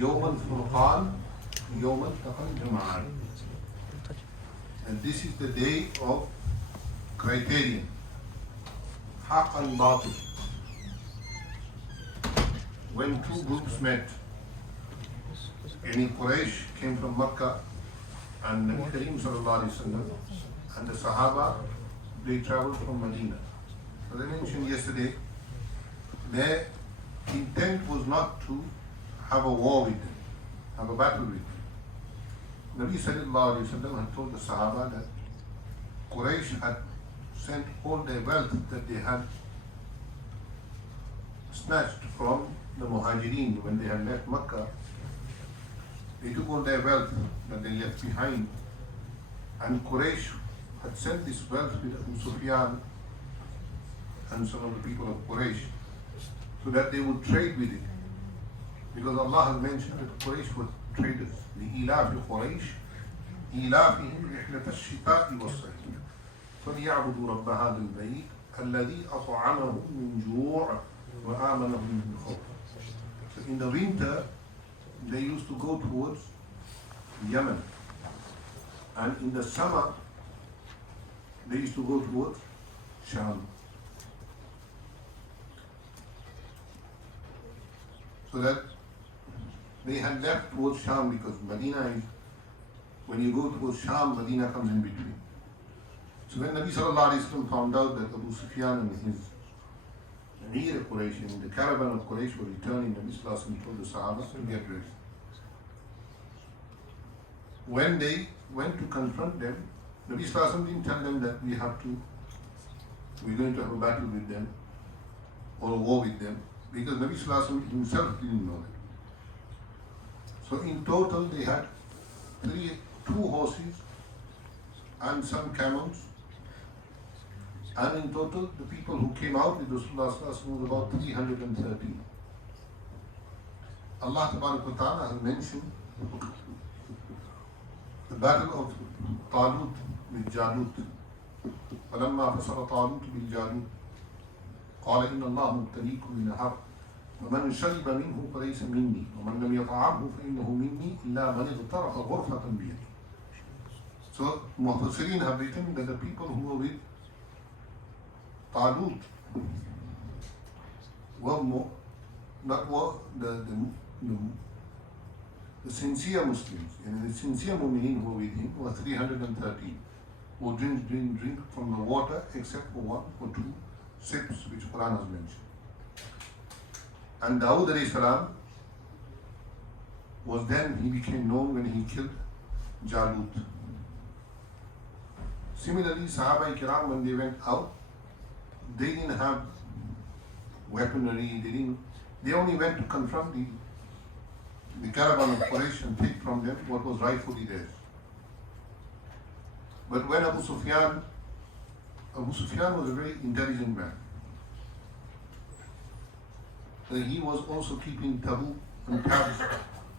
يوم الفرقان يوم التقى الجمعان. And this is the day of criterion. Haq and Batil. When two groups met, any Quraysh came from Makkah and Nabi Kareem sallallahu alaihi wasallam and the Sahaba, they traveled from Medina. As I mentioned yesterday, their intent was not to have a war with them, have a battle with them. Nabi sallallahu alaihi wasallam had told the Sahaba that Quraysh had sent all their wealth that they had snatched from the Muhajirin when they had left Makkah. They took all their wealth that they left behind, and Quraysh had sent this wealth with Abu Sufyan and some of the people of Quraysh so that they would trade with it. Because Allah has mentioned that Quraysh were traders. لإيلاف قريش إيلافهم رحلة الشتاء والصيف فليعبدوا رب هذا البيت الذي أطعمهم من جوع وآمنهم من خوف. So in the winter, they used to go towards Yemen, and in the summer, they used to go towards Sham. So that they had left towards Sham because Medina is, when you go towards Sham, Medina comes in between. So when Nabi sallallahu alaihi wasallam found out that Abu Sufyan and his Amir Quraysh and the caravan of Quraysh were returning, Nabi sallallahu alaihi wasallam told the Sahaba to get ready. When they went to confront them, Nabi sallallahu alaihi wasallam didn't tell them that we're going to have a battle with them or a war with them, because Nabi sallallahu alaihi wasallam himself didn't know that. So in total they had two horses and some camels, and in total the people who came out with Rasulullah sallallahu alaihi wasallam was about 313. Allah Tabarak wa Ta'ala has mentioned the battle of Talut with Jalut. فَلَمَّا فَصَلَ طَالُوتُ بِالْجَالُوتِ قَالَ إِنَّ اللَّهَ مُبْتَلِيكُم بِنَهَرٍ ومن شرب منه فليس مني ومن لم يطعمه فإنه مني إلا من اغترف غرفة بيده. So Mufassirin have written that the people who were with Talut were the sincere Muslims, and the sincere Mu'mineen who were with him were 313, who didn't drink from the water except for 1 or 2 sips, which Quran has mentioned. And Dawood alayhi salam was then, he became known when he killed Jalut. Similarly, Sahaba Kiram, when they went out, they didn't have weaponry, they only went to confront the caravan of Quraysh and take from them what was rightfully theirs. But when Abu Sufyan was a very intelligent man. He was also keeping taboo and tabs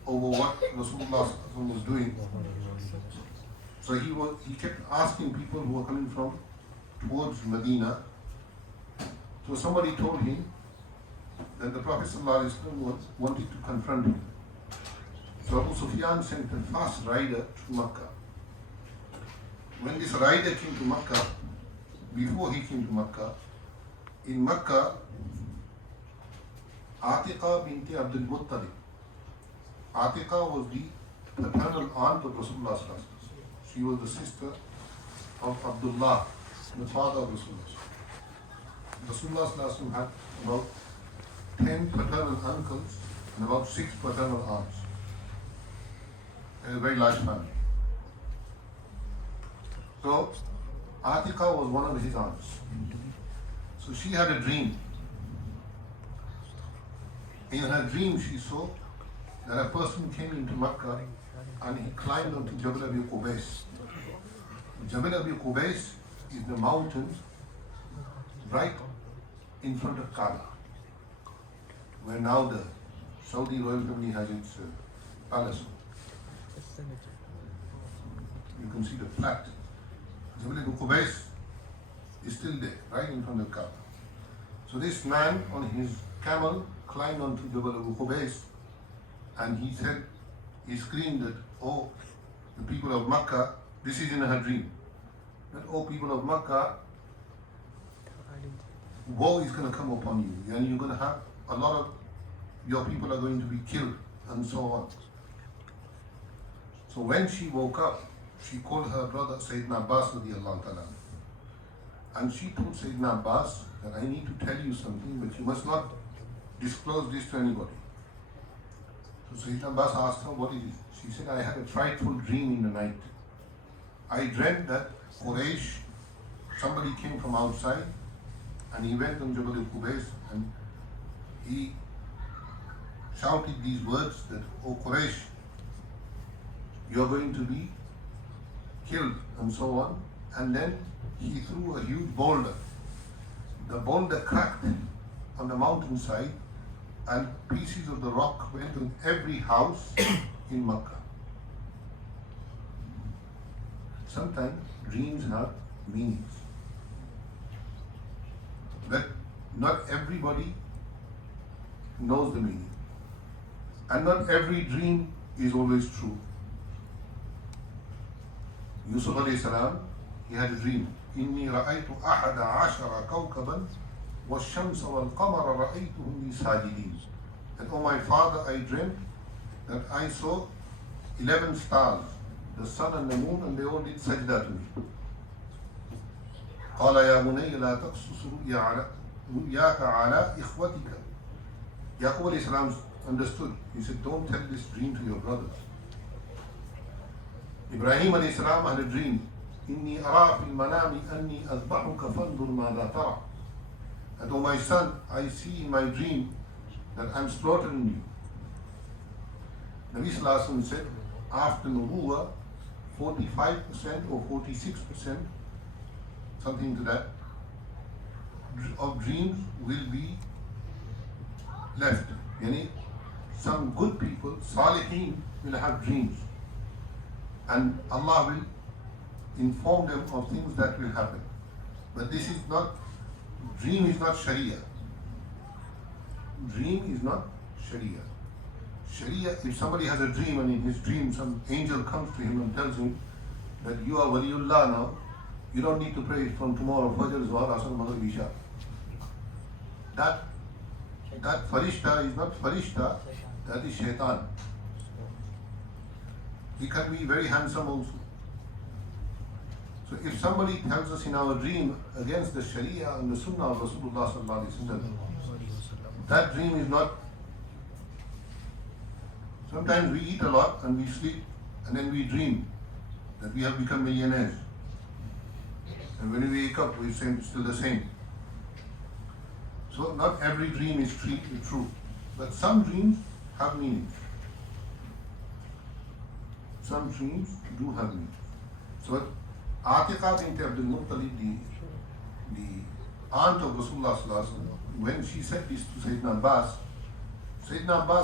over what Rasulullah was doing. So he kept asking people who were coming from towards Medina. So somebody told him that the Prophet ﷺ wanted to confront him. So Abu Sufyan sent a fast rider to Makkah. When this rider came to Makkah, before he came to Makkah, in Makkah, Atiqa binti Abdul Muttalib. Atiqa was the paternal aunt of Rasulullah. She was the sister of Abdullah, the father of Rasulullah. Rasulullah had about 10 paternal uncles and about 6 paternal aunts. A very large family. So Atiqa was one of his aunts. So she had a dream. In her dream, she saw that a person came into Makkah and he climbed onto Jabal Abi Qubais. Jabal Abi Qubais is the mountain right in front of Kaaba, where now the Saudi royal family has its palace. You can see the flat. Jabal Abi Qubais is still there, right in front of Kaaba. So this man on his camel climbed onto Jabal Abu Qubais And he said, he screamed that, oh, the people of Makkah, this is in her dream, that, oh, people of Makkah, woe is going to come upon you, and you're going to have a lot of your people are going to be killed, and so on. So when she woke up, she called her brother Sayyidina Abbas radiallahu ta'ala, and she told Sayyidina Abbas that I need to tell you something, but you must not disclose this to anybody. So Sayyidina Abbas asked her, what is it? She said, I had a frightful dream in the night. I dreamt that Quraysh, somebody came from outside, and he went on Jabal al-Qubais, and he shouted these words that, oh Quraysh, you're going to be killed, and so on. And then he threw a huge boulder. The boulder cracked on the mountainside, and pieces of the rock went on every house in Makkah. Sometimes dreams have meanings. But not everybody knows the meaning. And not every dream is always true. Yusuf alayhi salam, he had a dream. إِنِّي رَأَيْتُ أَحَدَ عَشَرَ كَوْكَبًا وَالشَّمْسَ وَالْقَمَرَ رَأَيْتُهُمْ لِي سَاجِدِينَ. And oh my father, I dreamt that I saw 11 stars, the sun and the moon, and they all did sajda to me. قال يا بني لا تقصص رؤياك على إخوتك. Yaqub alayhi salam understood. He said, don't tell this dream to your brothers. Ibrahim alayhi salam had a dream. إني أرى في المنام أني أذبحك فانظر ماذا ترى. And oh my son, I see in my dream that I'm slaughtering you. Nabi sallallahu alayhi wa sallam said, after Nubuwah, 45% or 46%, something to that, of dreams will be left. Yani, some good people, Salihin, will have dreams. And Allah will inform them of things that will happen. But this is not, dream is not Sharia. Dream is not Sharia. Sharia, if somebody has a dream and in his dream some angel comes to him and tells him that you are Waliullah now, you don't need to pray from tomorrow, Fajr, Zuhar, Asr, Maghrib, Isha. That Farishta is not Farishta, that is Shaitan. He can be very handsome also. So if somebody tells us in our dream against the Sharia and the Sunnah of Rasulullah sallallahu alaihi wasallam, that dream is not. Sometimes we eat a lot and we sleep and then we dream that we have become millionaires. And when we wake up, we're still the same. So not every dream is true, but some dreams have meaning. Some dreams do have meaning. So Atiqa bint Abdul Muttalib, the aunt of Rasulullah sallallahu alaihi wasallam, when she said this to Sayyidina Abbas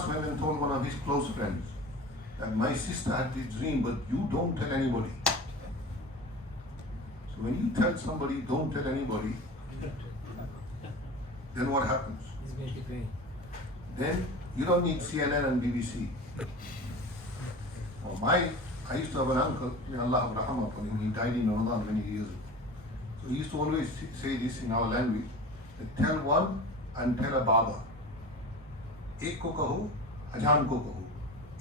went and told one of his close friends that my sister had this dream, but you don't tell anybody. So when you tell somebody, don't tell anybody, then what happens? Then you don't need CNN and BBC. I used to have an uncle, may Allah have rahmah upon him, he died in Ramadan many years ago. So he used to always say this in our language, that tell one and tell a Baba. Ek ko kaho, hajan ko kaho.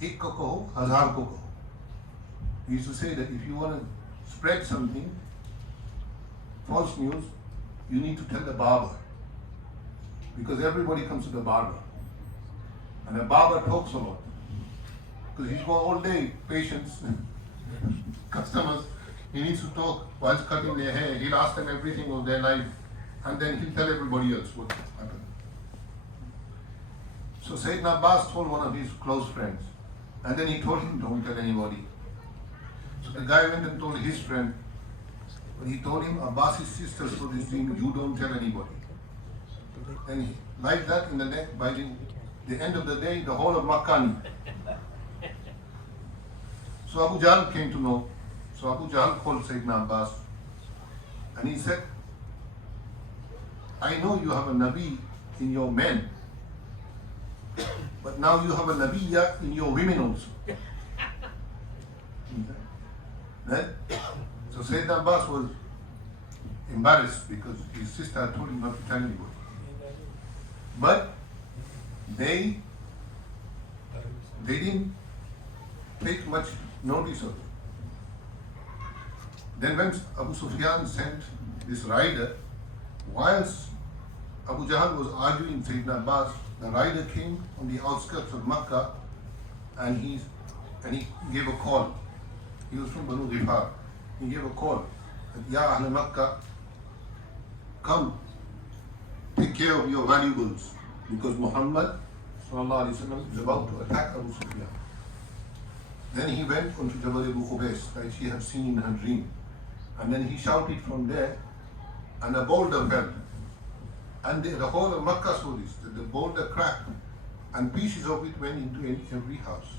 Ek ko kaho, hazar ko kaho. He used to say that if you want to spread something, false news, you need to tell the barber. Because everybody comes to the barber. And the barber talks a lot. Because he's got all day patients, customers. He needs to talk whilst cutting their hair. He'll ask them everything of their life. And then he'll tell everybody else what happened. So Sayyidina Abbas told one of his close friends. And then he told him, don't tell anybody. So the guy went and told his friend. But he told him, Abbas's sister told this dream, you don't tell anybody. And like that, by the end of the day, the whole of Makkah knew. So Abu Jahl came to know. So Abu Jahl called Sayyidina Abbas and he said, I know you have a Nabi in your men. But now you have a Nabiyya in your women also. Right? So Sayyidina Abbas was embarrassed because his sister had told him not to tell anybody. But they didn't take much notice of it. Then when Abu Sufyan sent this rider, whilst Abu Jahl was arguing with Sayyidina Abbas, the rider came on the outskirts of Makkah and he gave a call. He was from Banu Ghifar. He gave a call that, Ya Ahl Makkah, come, take care of your valuables, because Muhammad is about to attack Abu Sufyan. Then he went onto Jabal Abu Khubais, like she had seen in her dream. And then he shouted from there, and a boulder fell. And the whole of Makkah saw this, that the boulder cracked, and pieces of it went into every house.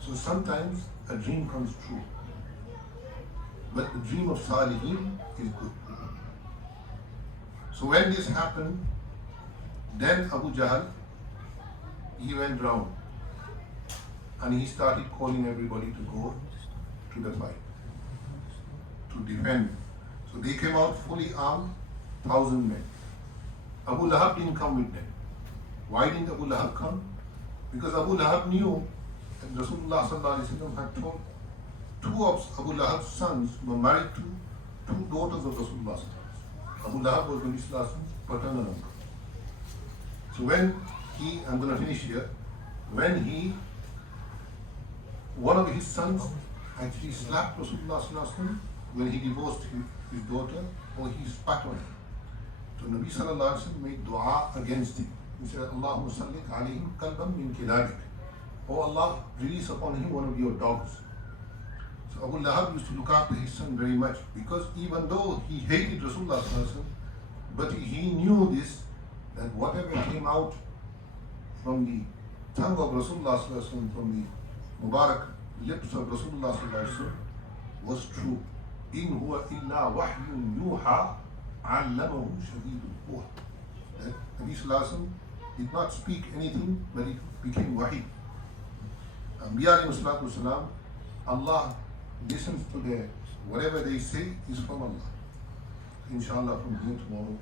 So sometimes a dream comes true, but the dream of Salihin is good. So when this happened, then Abu Jahl, he went round and he started calling everybody to go to the fight, to defend. So they came out fully armed, 1,000 men. Abu Lahab didn't come with them. Why didn't Abu Lahab come? Because Abu Lahab knew that Rasulullah had told two of Abu Lahab's sons were married to two daughters of Rasulullah. Abu Lahab was Nabi Sallallahu paternal uncle. So when I'm going to finish here, one of his sons actually slapped Rasulullah when he divorced his daughter, or he spat on him. So Nabi Sallallahu Alaihi Wasallam made dua against him. He said, Allahumma salli alayhim qalban min kilabik. Oh Allah, release upon him one of your dogs. So Abu Lahab used to look after his son very much, because even though he hated Rasulullah Sallallahu Alaihi Wasallam, but he knew this, that whatever came out from the tongue of Rasulullah Sallallahu Alaihi Wasallam, from the Mubarak lips of Rasulullah Sallallahu Alaihi Wasallam, was true. In huwa illa wahyun yuha allamahu shadidul quwa. That Nabi Sallallahu Alaihi Wasallam did not speak anything, but it became wahy. Anbiya alayhi salatu wasalam, Allah listens to their, whatever they say is from Allah. Inshallah, from here tomorrow